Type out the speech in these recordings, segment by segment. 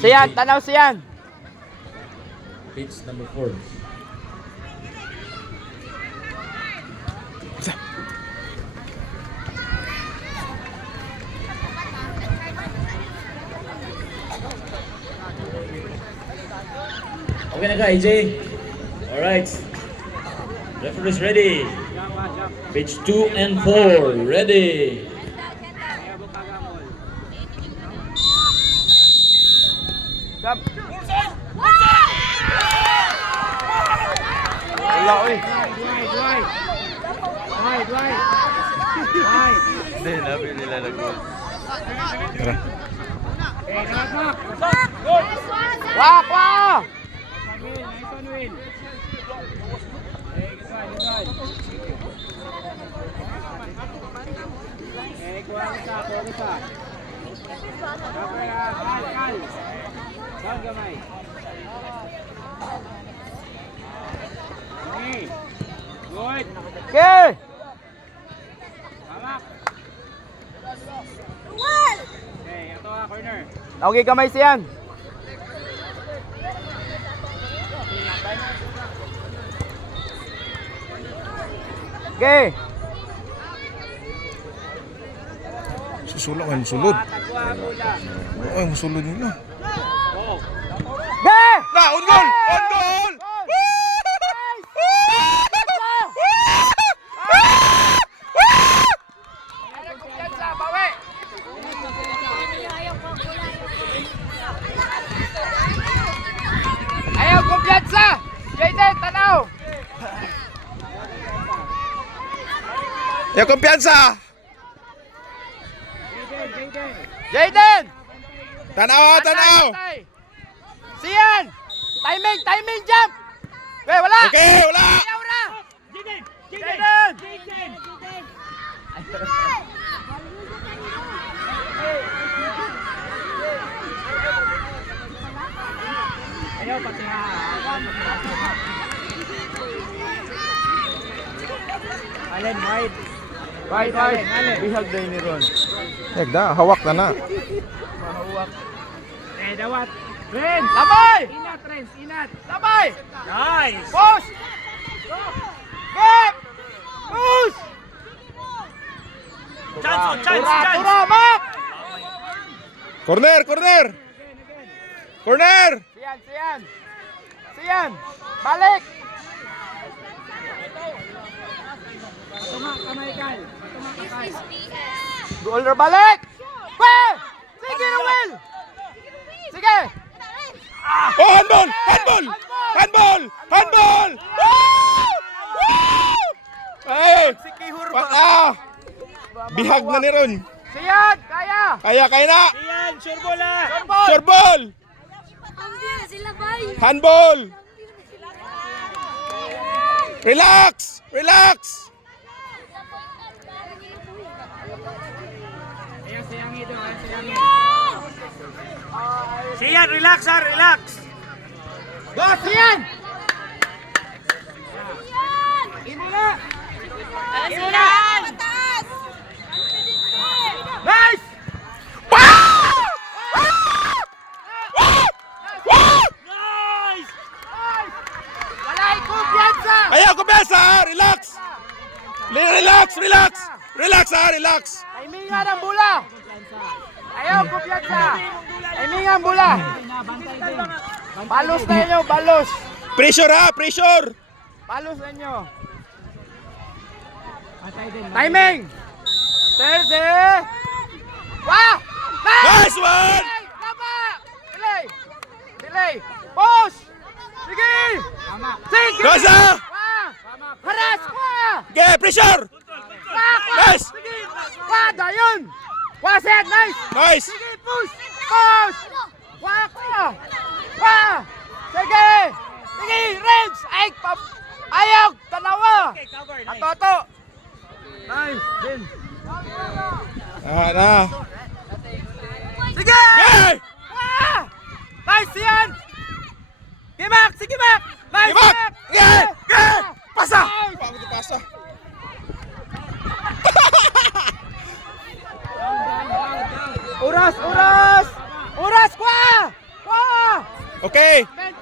Siyan, tanaw siyan. Pitch number 4. Okay na ka, AJ? Alright. Referee is ready. Pitch 2 and 4. Ready. Stop. Wala, oy. Hindi, labi nila nag-goal. Tara. Wak, wak! Okay! Okay, kamay siyan. Okay. Susulong ay musulod. Ay musulod nila. Go! Na, on goal! On goal! Ayaw kumpiyansa! Jaden, tanaw! Ya kumpiyansa! Jaden! Tanaw, tanaw! Siyan! Timing, timing, jump! Okay, wala! Okay, wala! Ayaw na! Jaden! Ayaw pati ha. Allen, wide. Wide, wide. Bihag day ni Ron. Egda, hawak na na. Mahawak. Dawat. Renz! Labay! Inat, Renz, inat. Labay! Nice! Push! Get! Push! Chance, chance, chance! Tura, Mak! Corner, corner! Corner! Siyan, siyan! Siyan! Balik! Tumak, kamay kal. Tumak, kamay. Goaler balik! Kwe! Sige, Noel! Sige! Oh, handball! Handball! Handball! Handball! Woo! Woo! Ay! Bihag na ni Ron. Siyan! Kaya! Kaya, kaya na! Siyan! Sure ball ah! Sure ball! Handball! Relax! Relax! Siyan, relax ha, relax! Go, Siyan! Imo na! Imo na! Nice! Wow! Nice! Walay kumpiyansa! Ayaw, kumpiyansa! Relax! Relax! Relax! Relax ha! Relax! Timingan ang bula! Ayaw kumpiyansa! Timingan ang bula! Balos na inyo, balos! Pressure ha! Pressure! Balos na inyo! Timing! 30! Wow! Nice one! Tama! Delay! Delay! Push! Sige! Sige! Gaza! Haras! Okay, pressure! Nice! Sige! Dayon! Set! Nice! Nice! Sige! Push! Push! Sige! Sige! Renz! Ay! Ayaw! Tanawa! Atoto! Nice! Din! Na. Sige! Okay! Nice yan! Gimak! Sige, Mak! Nice! Gimak! Okay! Okay! Pasa! Nice! Paano ito pasa?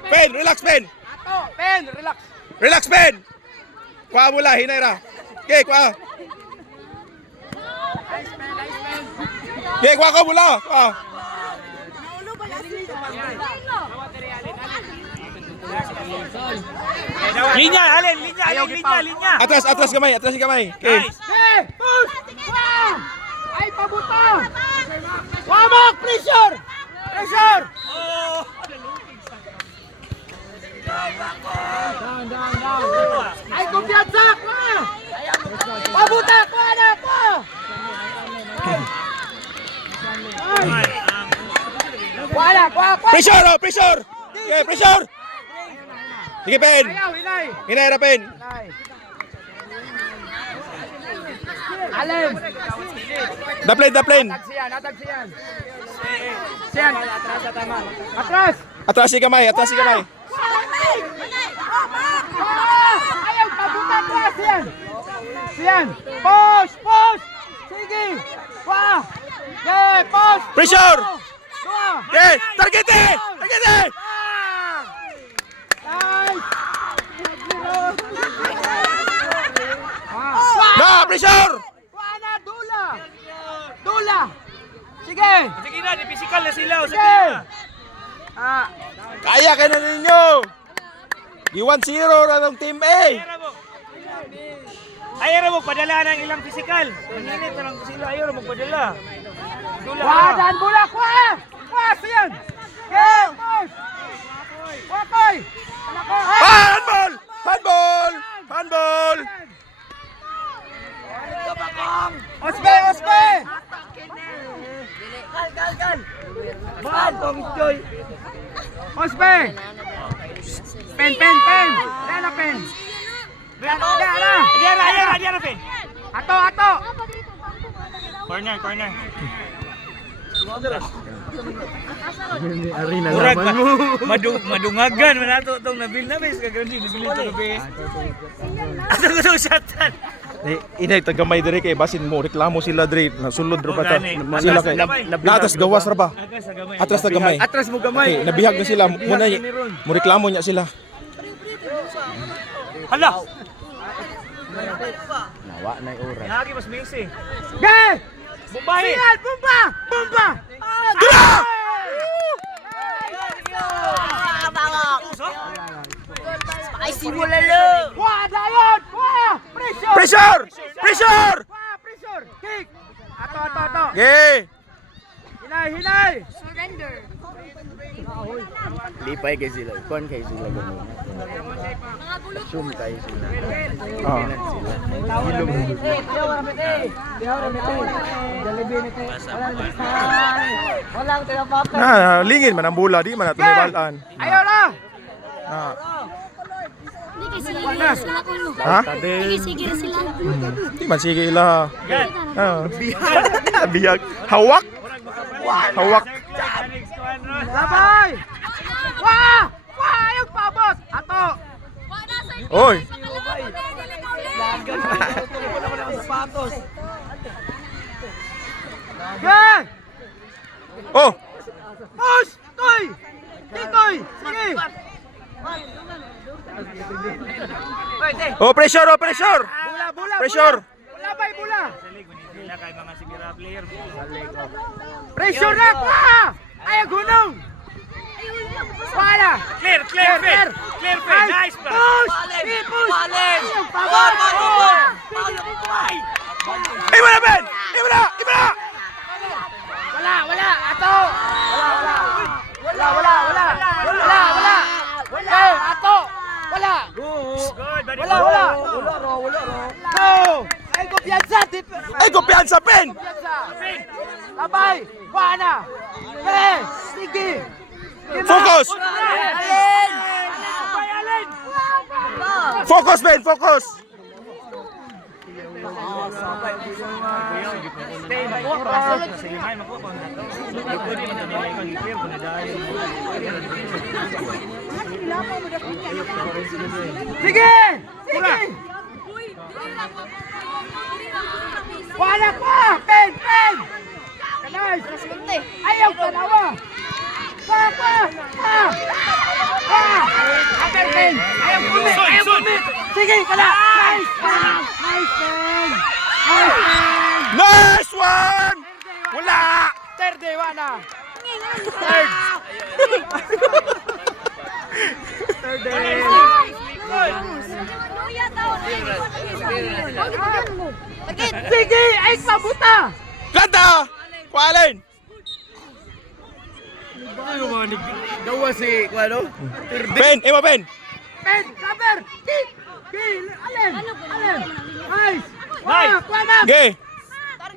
Pen, relax, pen. Ato, pen, relax. Relax, pen. Kuha mula, hinay ra. Okay, kuha. Okay, kuha ka mula. Kuha. Linya, alin, linya. Atras kamay, atras kamay. Okay. Hey, push! Wow! Ay, pabuta! Wamak! Pressure! Pressure! Ay, kumpiyansa! Kuha! Pabuta! Kuha na! Kuha! Ay! Kuha na! Kuha! Kuha! Pressure, oh, pressure. Okay, pressure. Sige, pen. Ayaw, hinay! Hinay ra, pen. Hinay! Alin! Daplin. Natag siyan! Natag siyan! Siyan! Atras! Atras si kamay, atras si kamay. Ayaw! Pabuta! Kuha! Siyan! Siyan! Push! Push! Sige! Kuha! Yeah! Push! Pressure. Kuha! Okay, targete. Targete. Nice! Na, pressure. Kuha na! Dula! Dula! Sige! Sige na, di physical na sila. Sige Sige! na. Ah! Kaya ka na ninyo. Di 1-0 na ng team A. Ayaw mo padala ng ilang physical. Manginit na lang sila, ayaw mo padala. Dula Kuha! ka. Dan bola! Kuha! Kuha! Siyan! Okay! Push! Kuha koy! Anak ko! Handball! Handball! Handball! Osbe! Osbe! Osbe! Pen! Pen! Pen! Dala pen! Dala! Diara, Pen. Ato! Ato! Corner. Murag ba? Madungagan man ato tong nabil na bes kagandi nabili to gabi. Ato ko tong shatan. Inay tagamay dire kay basin mo reklamo sila dire nasulod ra pa ta. gani. Sila kay naatas gawas ra ba? Aga sa gamay. Atras ta gamay. Atras mo gamay! Okay, nabihag na sila muna mo reklamo niya sila. Hala. Nawa na oras. Lagi mas misi. Ge! Bumbahi. Siyan! Bumba! Bumba! Dula! Kuha! Dayon! Kuha! Pressure! Pressure! Pressure! Kuha! Pressure! Kick! Ato! Okay. Hinay! Lipay kay sila, kon kay sila ganun. Assume kay sila. Ah. Lingin man ang bola, di man nato ibalan. Ayaw na! Ah. Ha? Ha? Sige sila. Di man sige ila. Ah. Bihag. Hawak. Hawak. Labay! Kuha! Kuha! Ayaw pabot! Ato! Oy. Ge! Oh. Push! Toy! Titoy! Sige! Oh, pressure, oh, pressure. Bula! Pressure. Bula bay! Bula! Sila kay mga sigira player. Pressure na! Kuha! Ayaw gunong! Kuha na! Clear, Pen. Nice pass. Push! Push! Ayaw pabot! Iba na, Ben! Iba na! Wala! Ato! Wala! Eh, ato! Wala! Good, buddy. Wala! Go! Ay, kumpiyansa! Ay, kumpiyansa, Ben! Kumpiyansa! Labay! Kuha na! Eh! Sige! Focus! Alin! Focus, Ben! Focus! Stay na po. Sa limay mo po. Pwede mo nila ikon clear kung nadaan. Sige! Wala pa! Pen! Kanay! Ayaw tanawa! Pa! Upper pen. Ayaw kumit. Ayaw kumit. Sige, kana. Nice pen. Nice pen. Nice pen. Nice one! Wala! Third day, wana. Third day. Sige, ay pabuta. Kanta! Kualin! Dawa si, ano? Ben! Imo, Ben! Pen, cover. Kick. Kill. Alin. Alin. Nice. Kuha. Okay!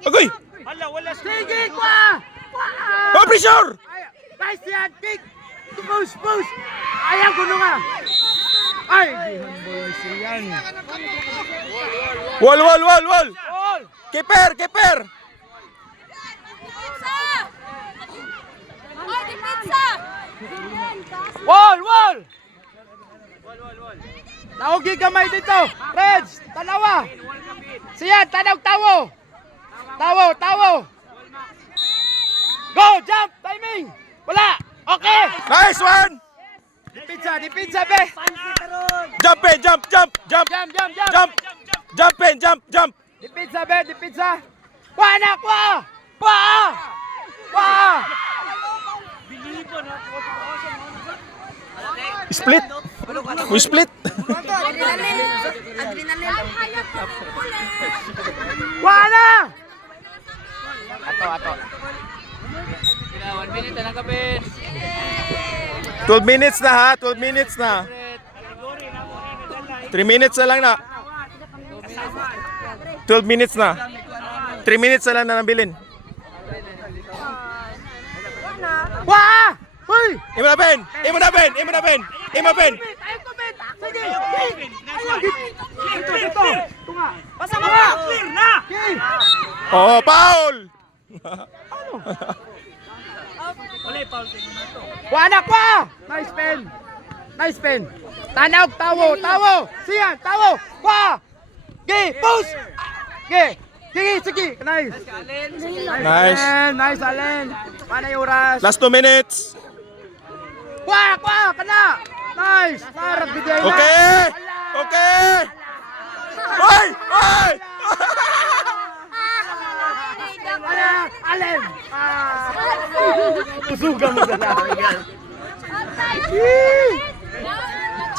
Agoy! Hala, wala Sige, kuha. Oh, pressure! Nice yan. Kick. Push, push. Ayaw ko nga. Ay, di handball siyan. Wall! Ball. Keeper! Keeper! Wall. Naugi gamay dito. Reds, tanawa. Siyan, tanaw tawo. Tawo. Go, jump, timing. Wala. Okay. Nice one! Dipinsa, be. Jump, Ben! Jump! Jump. Jump, Ben! Jump! Dipinsa, be, dipinsa. Kuha na. Split! We split! Kuha na. 12 minutes na ha! 12 minutes na! 3 minutes na lang na! 12 minutes na! 3 minutes na lang na nabilin! Kuha. Hoy. Imo na, Ben! Imo na, Ben! Imo na, Ben! Imo, Ben! Ayaw kumit. Sige. Dito. Tunga. Basta mo. Clear na. Okay. Oh, foul! Kuha na. Nice pen. Tanaw, tawo. Siyan, tawo. Kuha. Ge, push. Ge. Sige. Nice. Nice! Nice, Allen. Paano yung oras? Last 2 minutes! Kuha. Kana. Nice. Sarap bigay na. Okay! Hoy! Allen. Pusugan mo sa namin.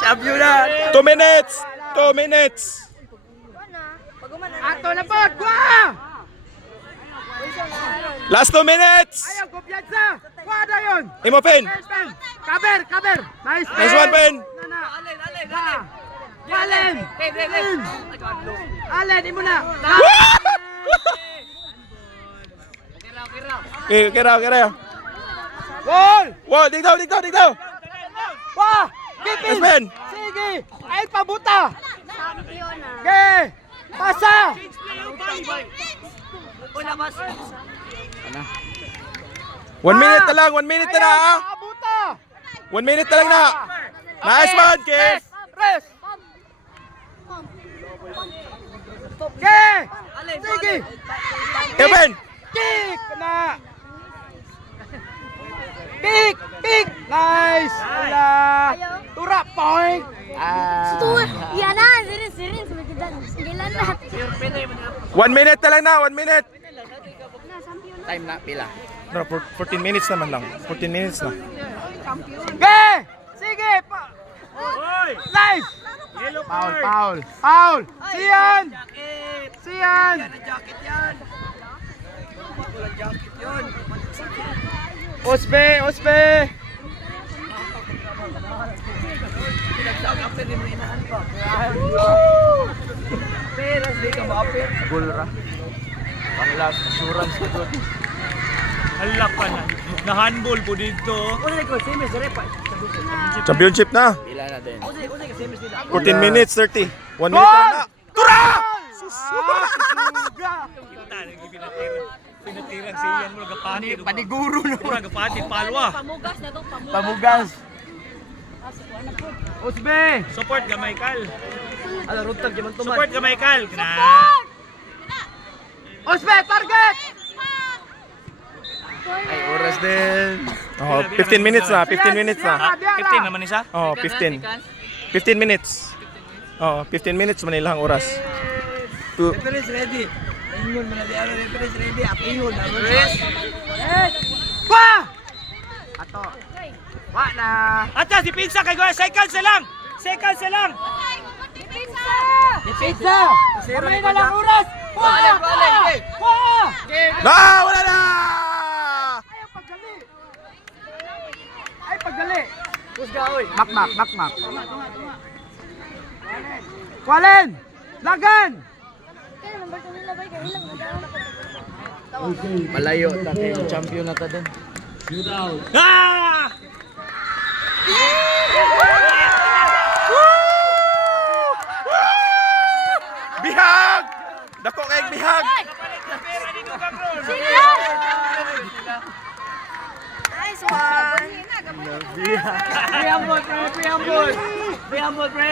Champion na. 2 minutes! 2 minutes! Ato na po. Kuha. Last 2 minutes! Ayaw, kumpiyansa. Kuha na yun. Imo, Ben! Pen. Cover. Nice. Nice one, Ben! Allen, imo na. Okay, kira. Goal. Wow, digdaw! Wah! Kipin! Yes, Ben! Sige! Ay, pabuta! Ge! Pasa! 1 minute na lang! 1 minute na ha! Pabuta! 1 minute na lang na! Nice one, Kev! Rest! Ge! Sige! Ben! Kick! Na! Kick! Nice! Wala! Tura! Point! Yan na, sirin, sumigidan. Sigilan na. 1 minute na lang na! 1 minute! Time na, pila. No, 14 minutes naman lang. 14 minutes na. Ge! Sige! Nice! Foul! Siyan! Osbe! Gulra. Panglas, assurance ko doon. Hala pa na. Na-handball po dito. Championship na! Pila na din. 14 minutes, 30. 1 minute na. Tura! Pinatirang sa iyan mo, nagapati. Paniguro na. Nagapati, palwa. Pamugas. Osbe! Support ka, Michael. Runtag di man tuman. Support ka, Michael. Osbe, target! Ay, oras din. Oh, 15 minutes na, 15 minutes na. 15 naman isa. Oh, 15. 15 minutes. Oh, 15 minutes man ilang oras. To Pa! Ato. Wa na. Ata si Pinsa kay Goya, second sa lang. Second sa lang. Pizza! Kamay na lang oras! Wala! Wala! Na, wala na! Ay, paggali! Ay, paggali! Mak. Kwalen! Lagan! Kaya number 2 nila ba? Kaya ilang nagdaan. Malayo ta kay champion na ta din. Shootout. Ah! Bihag! Dako kay bihag. Nice one! Preamble, pre. Preamble, pre.